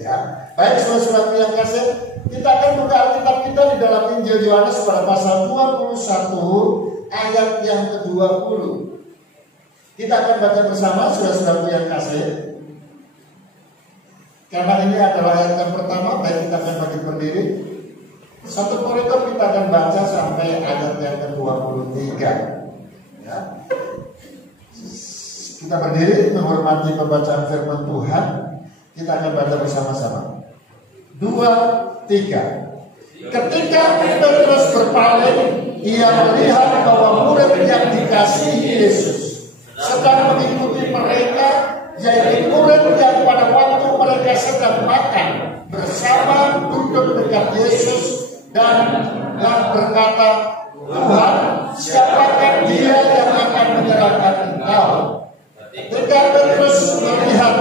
Ya, baik saudara-saudara yang kasih, kita akan buka Alkitab kita di dalam Injil Yohanes pada pasal 21 ayat yang ke-20. Kita akan baca bersama saudara-saudara yang kasih. Karena ini adalah ayat yang pertama, baik kita akan bagi berdiri. Satu koridor kita akan baca sampai ayat yang ke-23. Ya. Kita berdiri menghormati pembacaan firman Tuhan. Kita akan baca bersama-sama. 2, 3. Ketika Petrus berpaling, ia melihat bahwa murid yang dikasihi Yesus sedang mengikuti mereka, yaitu murid yang pada waktu mereka sedang makan bersama duduk dekat Yesus dan berkata, Tuhan, siapakah dia yang akan menyerahkan Engkau? Ketika Petrus melihat,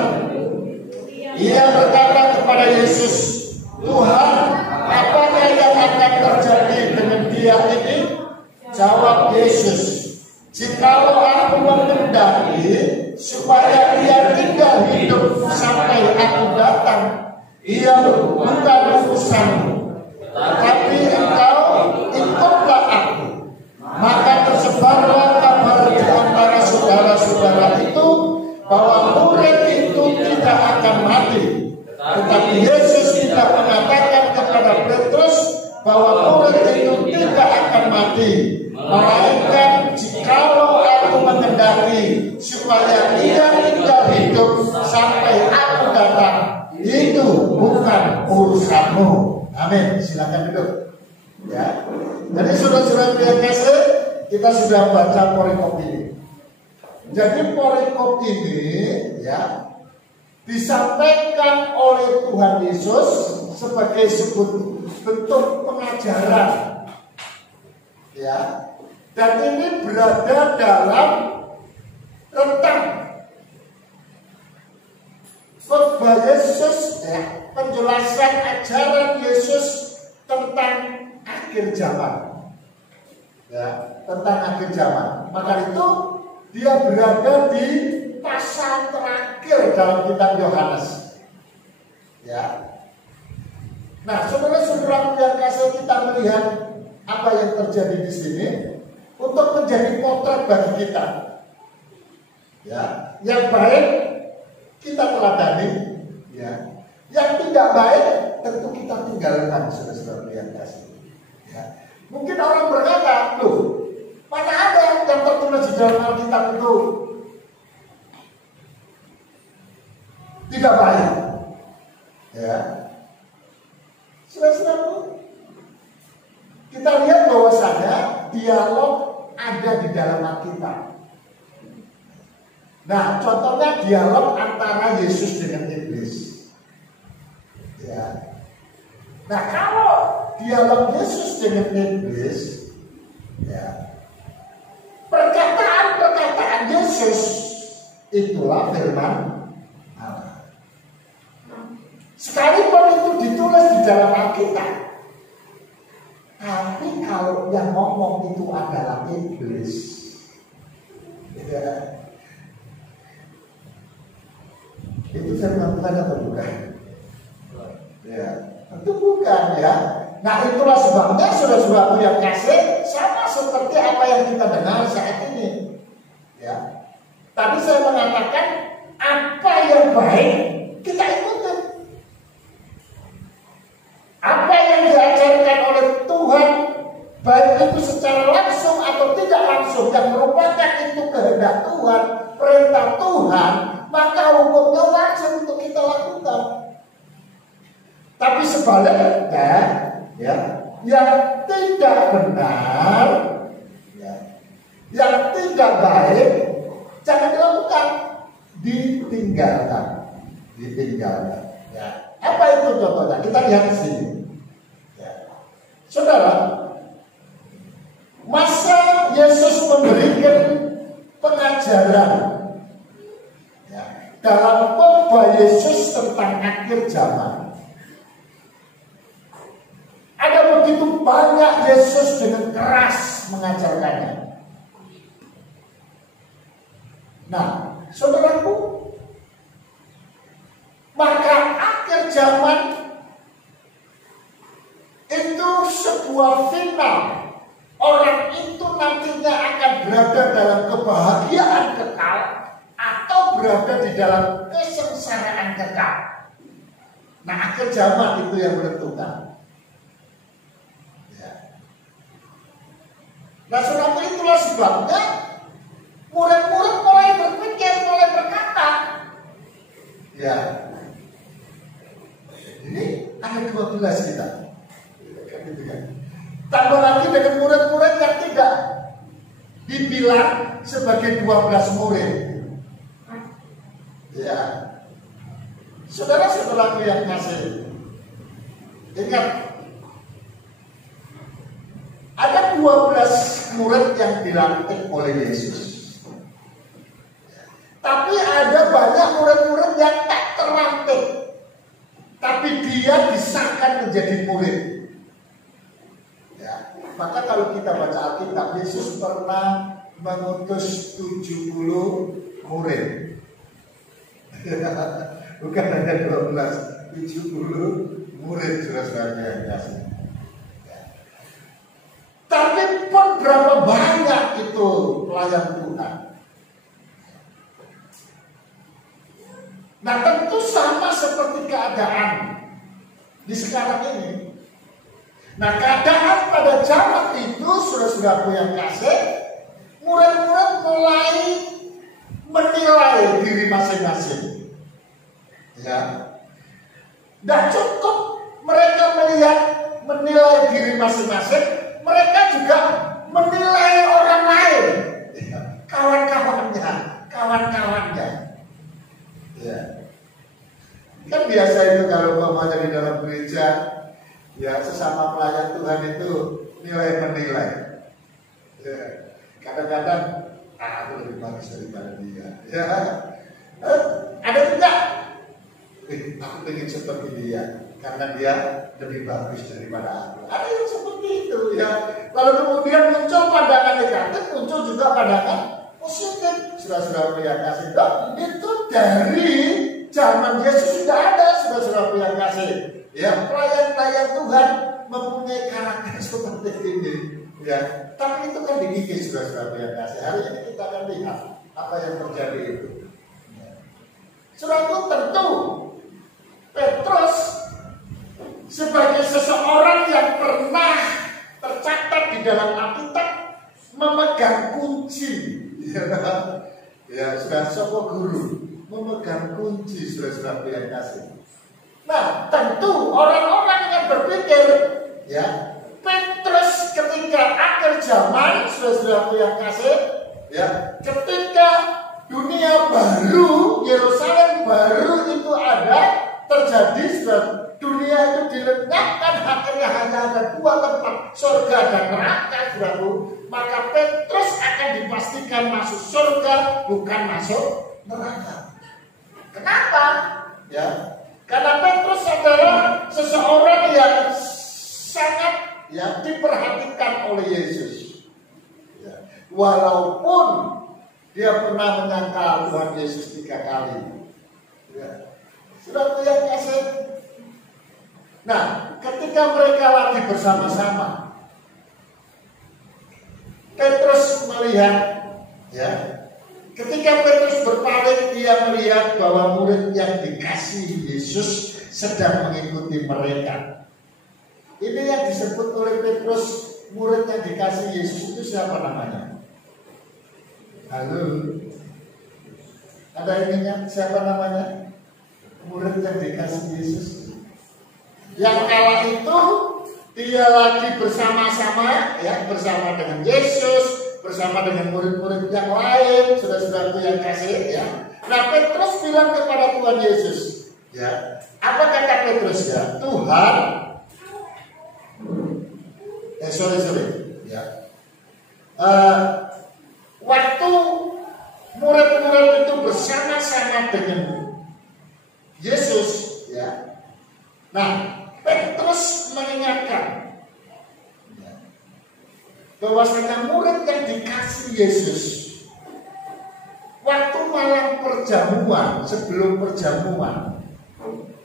ia berkata kepada Yesus, Tuhan, apakah yang akan terjadi dengan dia ini? Jawab Yesus, jikalau aku menghendaki supaya ia tinggal hidup sampai aku datang, ia bukan urusanmu. Tetapi engkau ikutlah aku. Maka tersebarlah kabar di antara saudara-saudara itu bahwa murid itu tidak akan mati. Tetapi Yesus tidak mengatakan kepada Petrus bahwa murid itu tidak akan mati, melainkan jikalau aku menghendaki supaya ia tinggal hidup sampai aku datang, itu bukan urusanmu. Amin. Silakan duduk. Ya. Jadi saudara-saudara yang kasih, kita sudah baca perikop ini. Jadi perikop ini ya disampaikan oleh Tuhan Yesus sebagai bentuk pengajaran. Ya. Dan ini berada dalam rentang khotbah Yesus, ya, penjelasan ajaran Yesus tentang akhir zaman. Ya, tentang akhir zaman. Maka itu dia berada di pasal terakhir dalam kitab Yohanes. Ya. Nah, saudara-saudara yang kasih, kita melihat apa yang terjadi di sini untuk menjadi potret bagi kita. Ya, yang baik kita teladani, ya. Yang tidak baik tentu kita tinggalkan, saudara-saudara yang kasih. Ya. Mungkin orang berkata, loh, mana ada yang tertulis di dalam Alkitab itu tidak baik? Ya. Saudara-saudara, kita lihat bahwasanya dialog ada di dalam Alkitab. Nah, contohnya dialog antara Yesus dengan iblis. Ya. Nah, kalau dialog Yesus dengan iblis, ya, perkataan Yesus itulah firman Allah. Sekalipun itu ditulis di dalam Alkitab, tapi kalau yang ngomong itu adalah iblis, ya, itu firman Tuhan atau bukan? Ya, tentu bukan, ya. Nah, itulah sebabnya saudara-saudara yang kasih sama seperti apa yang kita dengar saat ini. Ya. Tadi saya mengatakan apa yang baik kita ikuti. Apa yang diajarkan oleh Tuhan, baik itu secara langsung atau tidak langsung, yang merupakan itu kehendak Tuhan, perintah Tuhan, maka hukumnya wajib untuk kita lakukan. Tapi sebaliknya, ya, yang tidak benar, ya, yang tidak baik, jangan dilakukan, ditinggalkan. Ya. Apa itu contohnya? Kita lihat di sini. Ya. Saudara, masa Yesus memberikan pengajaran, ya, dalam khotbah Yesus tentang akhir zaman. Ada begitu banyak Yesus dengan keras mengajarkannya. Nah, saudaraku, maka akhir zaman itu sebuah final. Orang itu nantinya akan berada dalam kebahagiaan kekal atau berada di dalam kesengsaraan kekal. Nah, akhir zaman itu yang menentukan. Ya. Nah, saudara, itulah sebabnya murid-murid mulai berpikir, mulai berkata, ya, ini ayat 12 kita. Gitu kan. Tambah lagi dengan murid-murid yang tidak dibilang sebagai 12 murid. Ya, saudara-saudaraku yang kasih, ingat, ada 12 murid yang dilantik oleh Yesus. Tapi ada banyak murid-murid yang tak terlantik, tapi dia disahkan menjadi murid. Ya, maka kalau kita baca Alkitab, Yesus pernah mengutus 70 murid. Bukan hanya 12, 70 murid, saudara-saudara yang kasih. Tapi pun berapa banyak itu pelayan Tuhan. Nah, tentu sama seperti keadaan di sekarang ini. Nah, keadaan pada zaman itu, saudara-saudaraku yang kasih, murid-murid mulai menilai diri masing-masing. Ya, tidak cukup mereka menilai diri masing-masing, mereka juga menilai orang lain, kawan-kawannya. Ya, kan biasa itu kalau umpamanya di dalam gereja, ya sesama pelayan Tuhan itu menilai. Ya, kadang-kadang aku lebih bagus daripada dia. Ya, ada juga. Aku ingin seperti dia karena dia lebih bagus daripada aku. Ada yang seperti itu, ya. Lalu kemudian muncul pandangan negatif, muncul juga pandangan positif. Saudara-saudara yang kasih, itu dari zaman Yesus sudah ada, saudara-saudara yang kasih. Ya, pelayan-pelayan Tuhan mempunyai karakter seperti ini. Ya, tapi itu kan dikikis, saudara-saudara yang kasih. Hari ini kita akan lihat apa yang terjadi itu. Saudara, tentu Petrus sebagai seseorang yang pernah tercatat di dalam Alkitab memegang kunci, ya sudah sopo guru memegang kunci, saudara-saudara yang kasih. Nah, tentu orang-orang yang berpikir, ya, Petrus ketika akhir zaman, saudara-saudara yang kasih, ya, ketika dunia baru, Yerusalem baru itu ada, terjadi, dunia itu dilenyapkan, akhirnya hanya ada dua tempat, surga dan neraka, saudaraku. Maka Petrus akan dipastikan masuk surga, bukan masuk neraka. Kenapa? Ya, karena Petrus adalah seseorang yang sangat, ya, diperhatikan oleh Yesus. Ya, walaupun dia pernah menyangkal Tuhan Yesus 3 kali. Ya. Sudah yang kasih. Nah, ketika mereka lagi bersama-sama, Petrus melihat, ya, ketika Petrus berpaling, dia melihat bahwa murid yang dikasihi Yesus sedang mengikuti mereka. Ini yang disebut oleh Petrus, murid yang dikasihi Yesus itu siapa namanya? Halo, ada ininya, siapa namanya? Murid yang dikasih Yesus. Yang kala itu dia lagi bersama-sama, ya, bersama dengan Yesus, bersama dengan murid-murid yang lain, saudara-saudaraku yang kasih, ya. Nah, Petrus bilang kepada Tuhan Yesus, ya, apa kata Petrus, ya? Tuhan, ya. Waktu murid-murid itu bersama-sama dengan Yesus, ya. Nah, Petrus mengingatkan, ya, bahwasanya murid yang dikasih Yesus waktu malam perjamuan, sebelum perjamuan,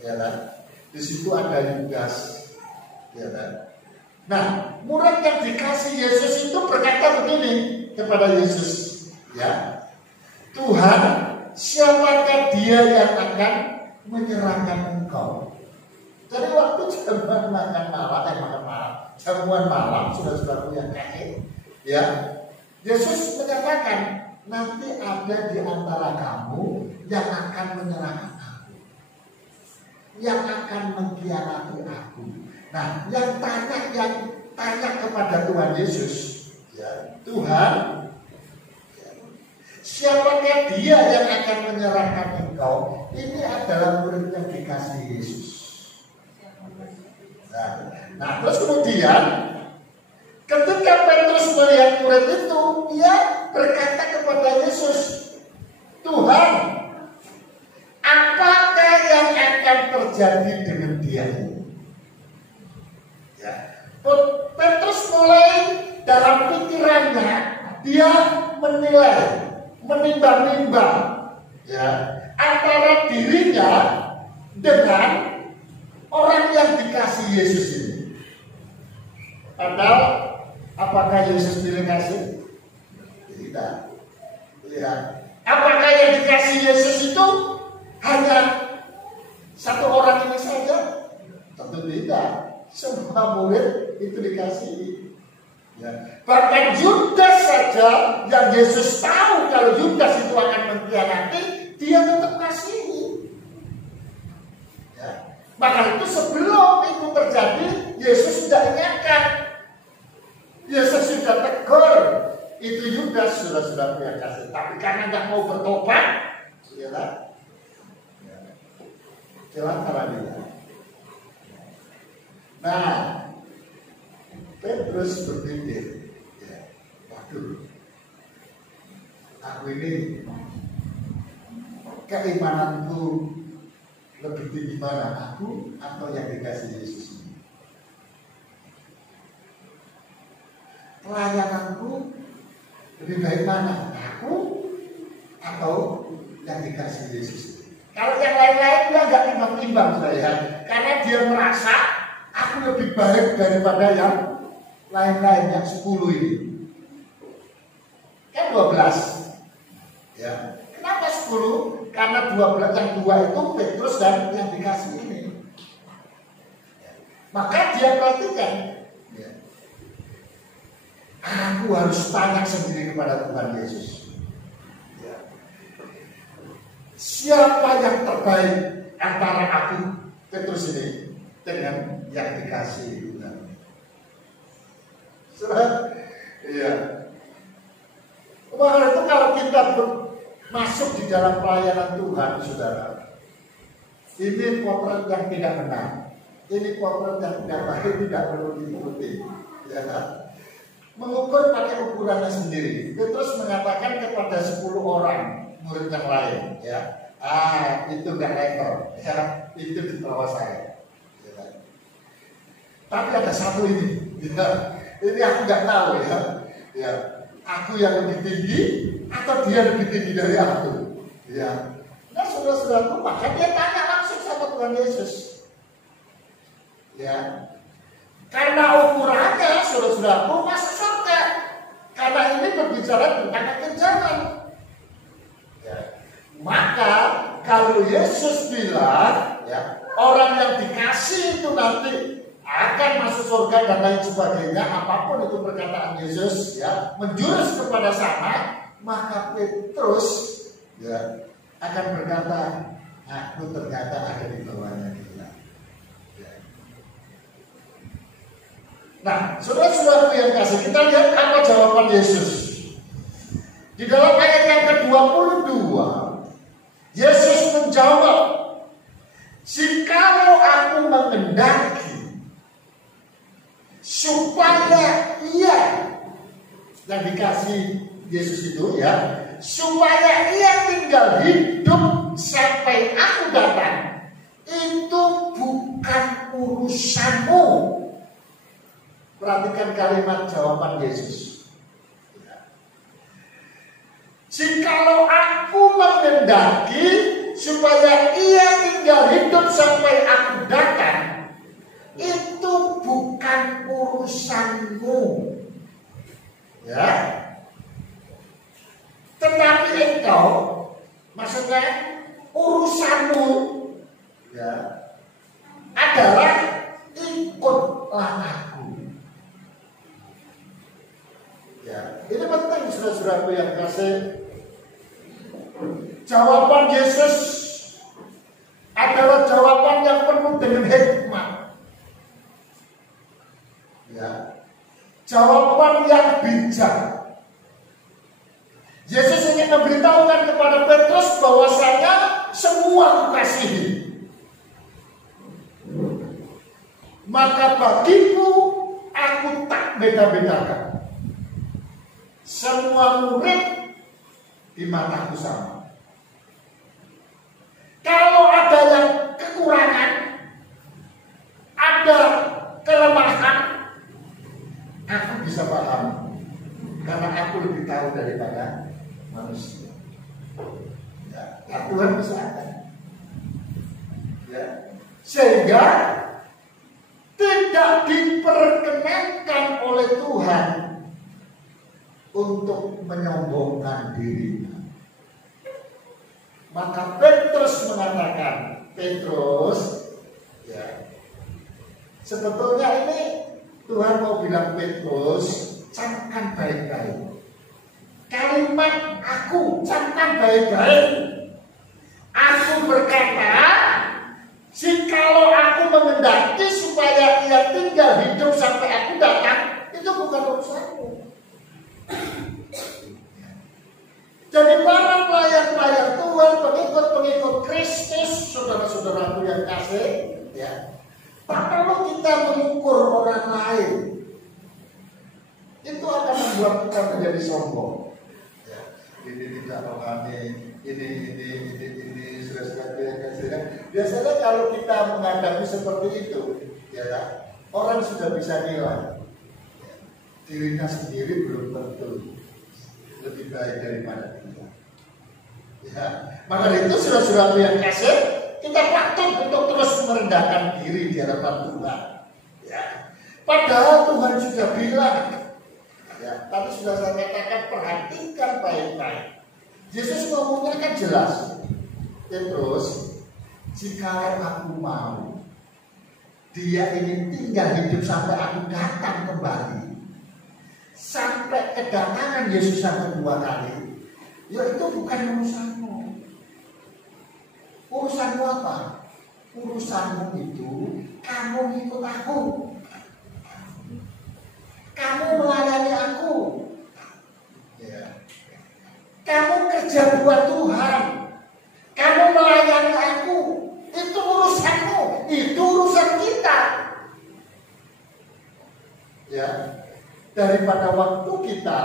ya kan, Di situ ada Yudas, ya kan? Nah, murid yang dikasih Yesus itu berkata begini kepada Yesus, ya, Tuhan, siapakah dia yang akan menyerahkan Engkau? Jadi waktu jamuan jamuan malam sudah yang kasih, ya, Yesus menyatakan, nanti ada di antara kamu yang akan menyerahkan aku, yang akan mengkhianati aku. Nah, yang tanya kepada Tuhan Yesus, ya, Tuhan, ya, siapakah dia yang akan menyerahkan Engkau? Ini adalah murid yang dikasih Yesus. Nah, terus kemudian ketika Petrus melihat murid itu, dia berkata kepada Yesus, Tuhan, apakah yang akan terjadi dengan dia ini? Ya. Petrus mulai dalam pikirannya, dia menilai, menimbang-nimbang, ya, antara dirinya dengan orang yang dikasih Yesus ini. Padahal apakah Yesus pilih kasih? Tidak. Ya. Apakah yang dikasih Yesus itu hanya satu orang ini saja? Tentu tidak. Semua murid itu dikasih. Ya. Bahkan Yudas saja yang Yesus tahu kalau Yudas itu akan mengkhianati, dia tetap kasih. Ya. Maka itu sebelum itu terjadi, Yesus sudah ingatkan, Yesus sudah tegur, itu Yudas sudah punya kasih. Tapi karena nggak mau bertobat, ya kan? Celaka dia. Nah, Petrus berpikir, ya, waduh, aku ini keimananku lebih tinggi mana, aku atau yang dikasih Yesus ini? Pelayananku lebih baik mana, aku atau yang dikasih Yesus ini? Kalau yang lain-lain dia nggak timbang-timbang saya, karena dia merasa aku lebih baik daripada yang lain-lain, yang 10 ini. Kan 12, ya. Kenapa 10? Karena 12, yang 2 itu Petrus dan yang dikasih ini. Maka dia perhatikan, ya, aku harus tanya sendiri kepada Tuhan Yesus, ya, siapa yang terbaik antara aku, Petrus ini, dengan yang dikasih Tuhan. Iya. Maka itu kalau kita masuk di dalam pelayanan Tuhan, saudara, ini potret yang tidak benar, ini potret yang tidak baik, tidak perlu diikuti, ya kan? Mengukur pakai ukurannya sendiri. Petrus mengatakan kepada 10 orang murid yang lain, ya, itu nggak level, ya, itu di bawah saya, ya kan? Tapi ada satu ini, ya, ini aku nggak tahu, ya, ya, aku yang lebih tinggi atau dia lebih tinggi dari aku, ya. Nah, saudara-saudaraku, maka dia tanya langsung sama Tuhan Yesus, ya. Karena ukurannya, saudara-saudaraku, masuk surga. Karena ini berbicara tentang akhir zaman, ya. Maka kalau Yesus bilang, ya, orang yang dikasih itu nanti akan masuk surga dan lain sebagainya, apapun itu perkataan Yesus, ya, menjurus kepada sana, maka Petrus, ya, akan berkata, aku ternyata ada di bawahnya dia. Ya. Nah, saudara-saudaraku yang kasih, kita lihat apa jawaban Yesus. Di dalam ayat yang ke-22, Yesus menjawab, jikalau aku mengendaki supaya ia, yang dikasih Yesus itu, ya, supaya ia tinggal hidup sampai aku datang, itu bukan urusanmu. Perhatikan kalimat jawaban Yesus. Jikalau aku mengendaki supaya ia tinggal hidup sampai aku datang, urusanmu. Ya. Tetapi engkau, maksudnya urusanmu, ya, adalah ikutlah aku. Ya, ini penting saudara-saudaraku yang kasih. Jawaban Yesus adalah jawaban yang penuh dengan hikmat. Ya, jawaban yang bijak. Yesus ingin memberitahukan kepada Petrus bahwasanya semua kukasihi. Maka bagiku aku tak beda-bedakan. Semua murid di mataku sama. Kalau ada yang kekurangan, ada kelemahan, aku bisa paham. Karena aku lebih tahu daripada manusia. Ya, Tuhan bisa ada. Ya. Sehingga tidak diperkenankan oleh Tuhan untuk menyombongkan diri. Maka Petrus mengatakan, Petrus, ya, sebetulnya ini Tuhan mau bilang Petrus, camkan baik-baik. Kalimat aku camkan baik-baik. Aku berkata, jikalau aku mengendaki supaya ia tinggal hidup sampai aku datang, itu bukan urusanmu. Jadi para pelayan-pelayan Tuhan, pengikut-pengikut Kristus, saudara-saudaraku yang kasih, ya, tak perlu kita mengukur orang lain. Itu akan membuat kita menjadi sombong. Ya, ini tidak rohani, ini sudah yang kasih. Biasanya kalau kita menghadapi seperti itu, ya, orang sudah bisa nilai. Ya, dirinya sendiri belum tentu lebih baik daripada kita. Ya, maka itu saudara-saudara yang kasih, kita patut untuk terus merendahkan diri di hadapan Tuhan. Ya, padahal Tuhan sudah bilang, ya, tadi sudah saya katakan, perhatikan baik-baik. Yesus ngomongnya kan jelas. Terus, jika aku mau, dia ingin tinggal hidup sampai aku datang kembali. Sampai kedatangan Yesus yang kedua kali, ya itu bukan urusanmu. Urusanmu apa? Urusanmu itu kamu ikut aku, kamu melayani aku, ya. Kamu kerja buat Tuhan, kamu melayani aku. Itu urusanmu, itu urusan kita. Ya. Daripada waktu kita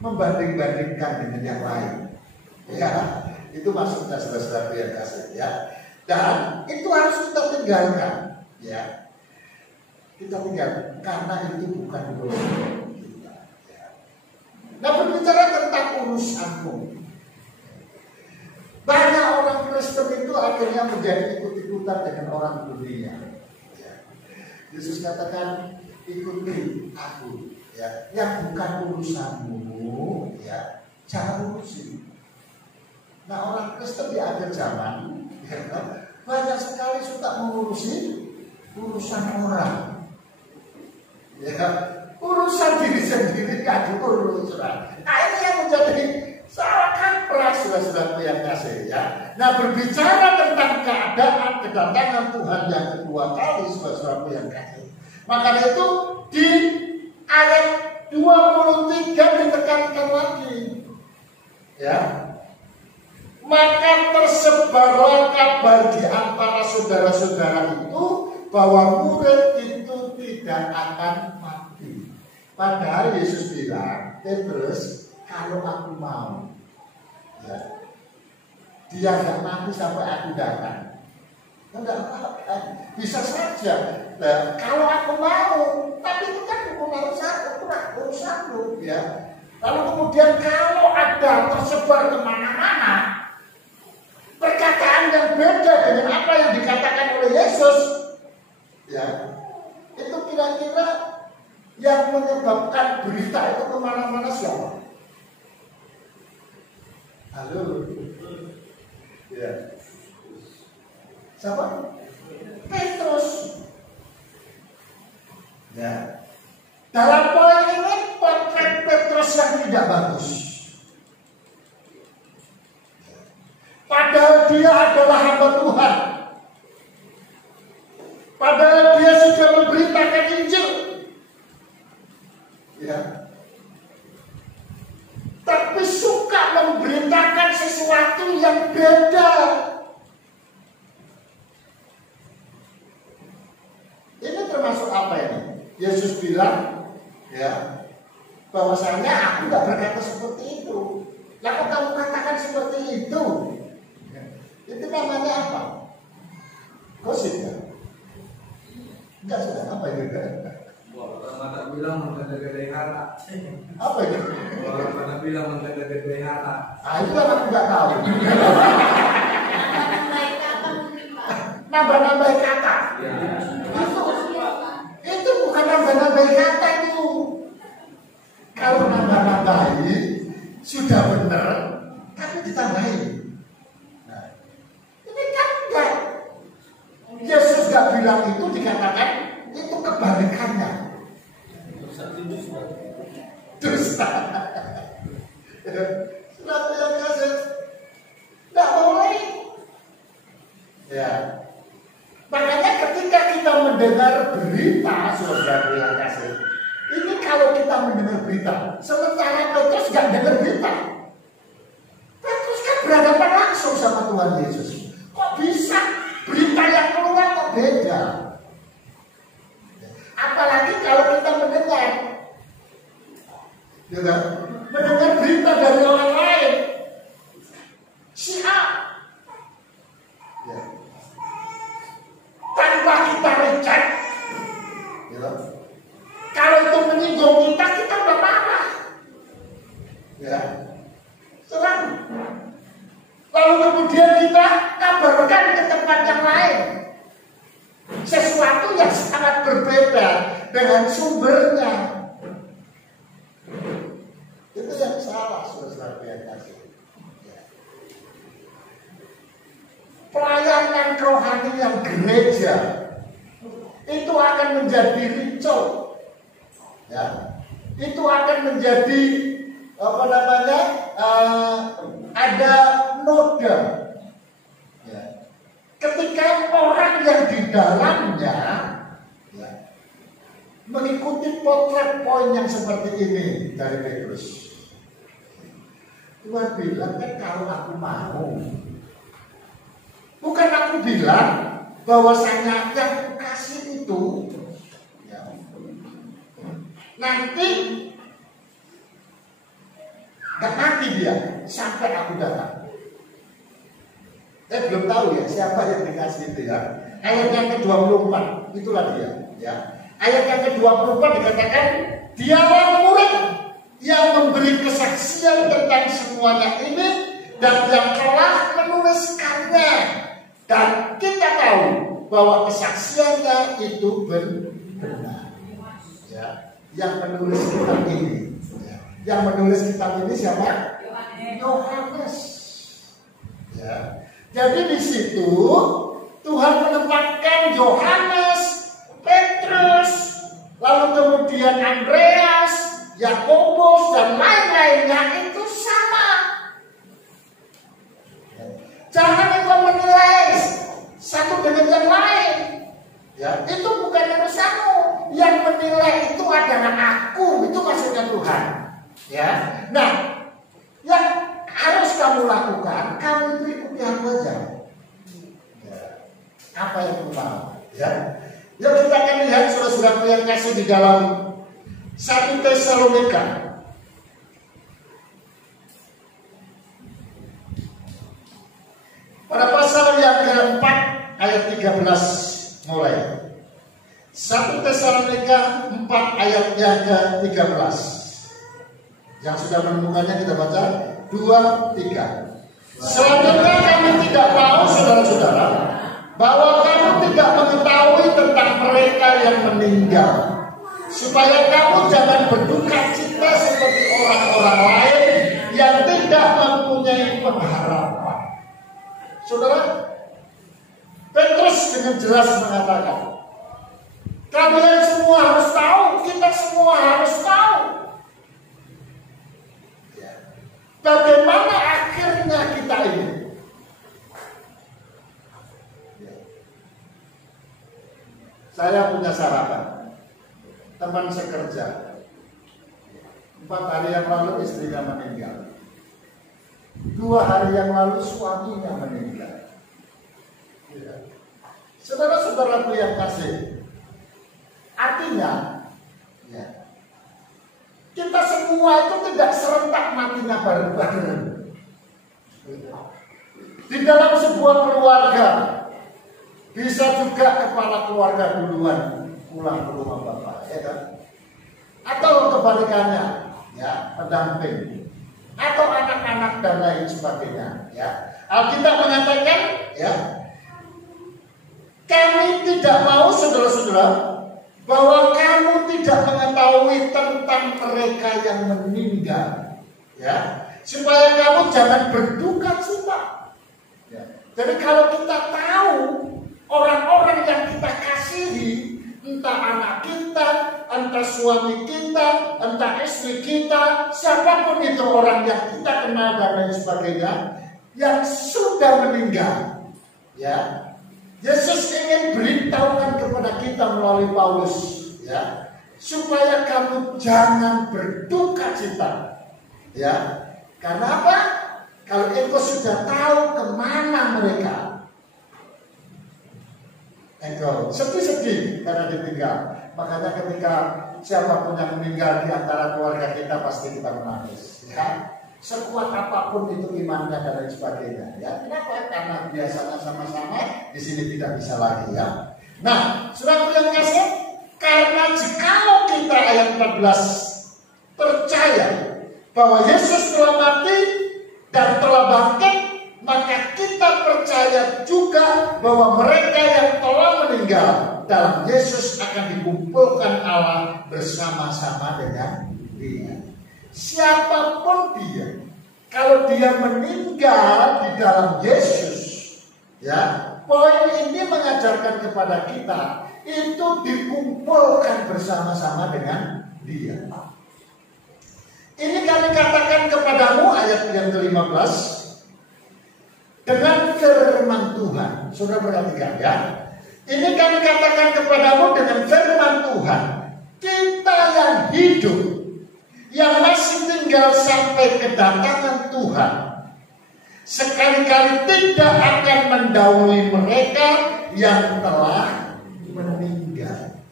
membanding-bandingkan dengan yang lain, ya, itu maksudnya saudara-saudara yang kasih, ya. Dan itu harus kita tinggalkan, ya. Kita tinggalkan karena itu bukan urusan kita. Ya. Nah, berbicara tentang urusanmu, banyak orang Kristen itu akhirnya menjadi ikut-ikutan dengan orang dunia. Ya. Yesus katakan, ikuti aku. Ya, yang bukan urusanmu, ya, jangan urusi. Nah, orang Kristen di akhir zaman, ya, banyak sekali suka mengurusi urusan orang. Ya, urusan diri sendiri gak diurus. Nah, ini yang menjadi salah kaprah saudara-saudara yang kasih, ya. Nah, berbicara tentang keadaan kedatangan Tuhan yang kedua kali, saudara-saudara yang kasih. Maka itu di ayat 23 ditekankan lagi, ya. Maka tersebarlah kabar di antara saudara-saudara itu bahwa murid itu tidak akan mati. Padahal Yesus bilang, Petrus, kalau aku mau, ya, dia nggak mati sampai aku datang. Enggak apa-apa, bisa saja. Nah, kalau aku mau, tapi itu kan bukan urusanmu, ya. Lalu kemudian kalau ada tersebar kemana-mana perkataan yang beda dengan apa yang dikatakan oleh Yesus, ya, itu kira-kira ya yang menyebabkan berita itu kemana-mana siapa? Halo? Ya. Siapa? Petrus. Ya. Dalam poin ini potret Petrus yang tidak bagus. Padahal dia adalah hamba Tuhan. Padahal dia sudah memberitakan Injil. Ya. Tapi suka memberitakan sesuatu yang beda. Ini termasuk apa ini? Yesus bilang, ya, bahwasanya aku tidak berkata seperti itu. Lalu kamu katakan seperti itu. Itu namanya apa? Gosip ya? Enggak sudah, apa itu? Orang mana bilang menggede-gede harta. Apa itu? Orang mana bilang menggede-gede harta. Ah, itu kan aku nggak tahu. Nambah-nambah kata. Ya. Itu bukan nambah-nambah kata itu. Kalau nambah-nambahi sudah benar, tapi ditambahin. Nah, ini kan enggak. Yesus nggak bilang itu, dikatakan itu kebalikannya. Dusta. Suatu yang kasih tidak boleh. Ya. Makanya ketika kita mendengar berita, saudara yang kasih, ini kalau kita mendengar berita, sementara Petrus nggak dengar berita. Petrus kan berhadapan langsung sama Tuhan Yesus. Kok bisa berita yang keluar kok beda? Apalagi kalau kita mendengar, ya kan? Mendengar berita dari orang lain, si A, ya. Tanpa kita reject, ya kan? Kalau itu menyinggung kita, kita udah marah, ya. Serang. Lalu kemudian kita kabarkan ke tempat yang lain sesuatu yang sangat berbeda dengan sumbernya. Itu yang salah, saudara yang kasih. Pelayanan rohani yang gereja itu akan menjadi rico, ya. Itu akan menjadi apa namanya? Ada noda. Ya. Ketika orang yang di dalamnya, ya, mengikuti potret poin yang seperti ini dari Petrus. Tuhan bilang kan kalau aku mau, bukan aku bilang bahwasanya yang aku kasih itu, ya, nanti gak mati dia sampai aku datang. Belum tahu ya siapa yang dikasih itu ya. Ayat yang ke-24 itulah dia. Ya. Ayat yang ke-24 dikatakan, dialah murid yang memberi kesaksian tentang semuanya ini dan yang telah menuliskannya. Dan kita tahu bahwa kesaksiannya itu benar. Ya. Yang menulis kitab ini. Ya. Yang menulis kitab ini siapa? Yohanes. Ya. Jadi di situ Tuhan menempatkan Yohanes, Petrus, lalu kemudian Andreas, Yakobus dan lain-lainnya itu sama. Jangan engkau menilai satu dengan yang lain. Ya, itu bukan urusanmu. Yang menilai itu adalah aku, itu maksudnya Tuhan. Ya, nah, yang harus kamu lakukan, kamu itu ikuti aku aja. Ya. Apa yang kamu mau? Ya. Yuk kita akan lihat saudara-saudaraku yang kasih di dalam 1 Tesalonika. Pada pasal yang keempat ayat 13 mulai. 1 Tesalonika 4 ayatnya ke-13. Yang sudah menemukannya kita baca 2, 3. Selanjutnya kami tidak tahu saudara-saudara bahwa kamu tidak mengetahui tentang mereka yang meninggal, supaya kamu jangan berduka cita seperti orang-orang lain yang tidak mempunyai pengharapan. Saudara, Petrus dengan jelas mengatakan, kalian semua harus tahu, kita semua harus tahu bagaimana akhirnya kita ini. Saya punya sahabat, teman sekerja. 4 hari yang lalu istrinya meninggal. 2 hari yang lalu suaminya meninggal. Saudara-saudaraku yang kasih, artinya kita semua itu tidak serentak matinya bareng-bareng. Di dalam sebuah keluarga bisa juga kepala keluarga duluan pulang ke rumah bapak, ya kan? Atau kebalikannya, ya, pendamping, atau anak-anak dan lain sebagainya, ya. Alkitab mengatakan, ya, kami tidak mau, saudara-saudara, bahwa kamu tidak mengetahui tentang mereka yang meninggal, ya, supaya kamu jangan berduka cita. Ya. Jadi kalau kita tahu orang-orang yang kita kasihi, entah anak kita, entah suami kita, entah istri kita, siapapun itu orang yang kita kenal dan lain sebagainya, yang sudah meninggal, ya, Yesus ingin beritahukan kepada kita melalui Paulus, ya, supaya kamu jangan berduka cita, ya. Karena apa? Kalau engkau sudah tahu kemana mereka, engkau sedih-sedih karena ditinggal. Makanya ketika siapapun yang meninggal di antara keluarga kita, pasti kita menangis, ya. Sekuat apapun itu imannya dan lain sebagainya, ya. Kenapa? Karena biasanya sama-sama, di sini tidak bisa lagi, ya. Nah, saudara yang kasih, karena jikalau kita ayat 14 percaya bahwa Yesus telah mati dan telah bangkit, maka kita percaya juga bahwa mereka yang telah meninggal dalam Yesus akan dikumpulkan Allah bersama-sama dengan Dia. Siapapun dia, kalau dia meninggal di dalam Yesus, ya, poin ini mengajarkan kepada kita itu dikumpulkan bersama-sama dengan Dia. Ini kami katakan kepadamu, ayat yang ke-15, dengan firman Tuhan. Saudara perhatikan, ya. Ini kami katakan kepadamu dengan firman Tuhan. Kita yang hidup, yang masih tinggal sampai kedatangan Tuhan, sekali-kali tidak akan mendahului mereka yang telah meninggal.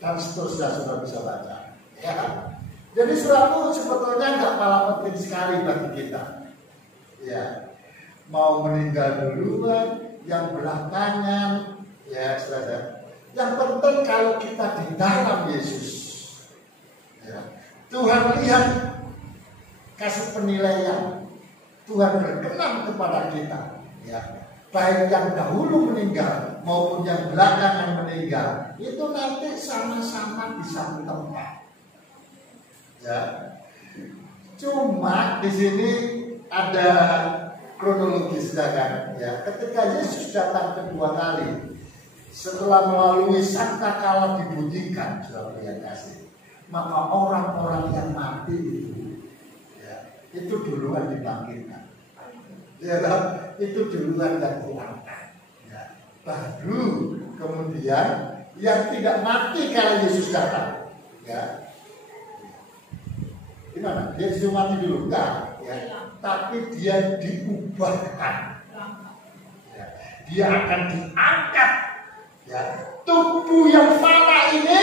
Dan seterusnya sudah bisa baca, ya. Jadi saudaraku, sebetulnya nggak kalah penting sekali bagi kita, ya. Mau meninggal duluan, yang belakangan, ya saudara. Yang penting kalau kita di dalam Yesus, ya. Tuhan lihat, kasih penilaian, Tuhan berkenan kepada kita, ya. Baik yang dahulu meninggal maupun yang belakangan meninggal, itu nanti sama-sama di satu tempat, ya. Cuma di sini ada kronologis, kan, ya. Ketika Yesus datang kedua kali, setelah melalui sangkakala dibunyikan, saudara yang kasih, maka orang-orang yang mati itu, ya, itu duluan dibangkitkan, ya, itu duluan yang diangkat, ya. Baru kemudian yang tidak mati kalau Yesus datang, ya. Gimana? Dia disuruh mati dulu, enggak, ya. Tapi dia diubahkan, ya. Dia akan diangkat, ya. Tubuh yang fana ini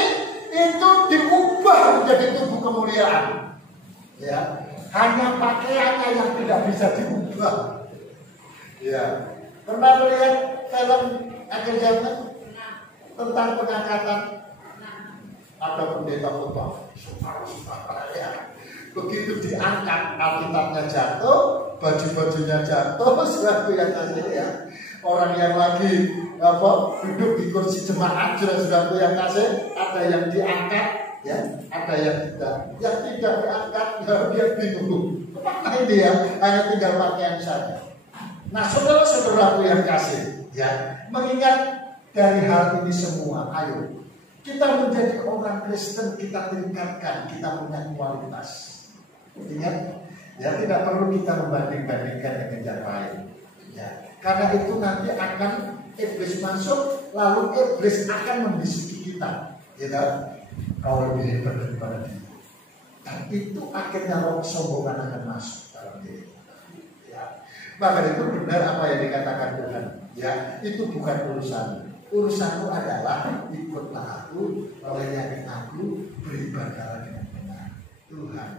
itu diubah menjadi tubuh kemuliaan, ya. Hanya pakaiannya yang tidak bisa diubah, ya. Pernah melihat film akhir zaman tentang pengangkatan? Ada pendeta khotbah, ya. Begitu diangkat, Alkitabnya jatuh, baju-bajunya jatuh, sesuatu yang kasih, ya. Orang yang lagi duduk di kursi jemaat, saudara yang kasih, ada yang diangkat, Ya, ada yang tidak berangkat, ya dia bingung. Kemana ini ya? Hanya tinggal pakaian saja. Nah, saudara-saudaraku yang kasih, ya, mengingat dari hal ini semua, ayo kita menjadi orang Kristen, kita tingkatkan, kita punya kualitas. Ingat, ya, tidak perlu kita membanding-bandingkan dengan yang lain. Ya, karena itu nanti akan iblis masuk, lalu iblis akan membisiki kita, ya, kau lebih hebat daripada dia. Dan itu akhirnya roh kesombongan akan masuk dalam diri kita. Ya. Maka itu benar apa yang dikatakan Tuhan. Ya, itu bukan urusan. Urusanku adalah ikutlah aku, melayani aku, beribadahlah dengan benar. Tuhan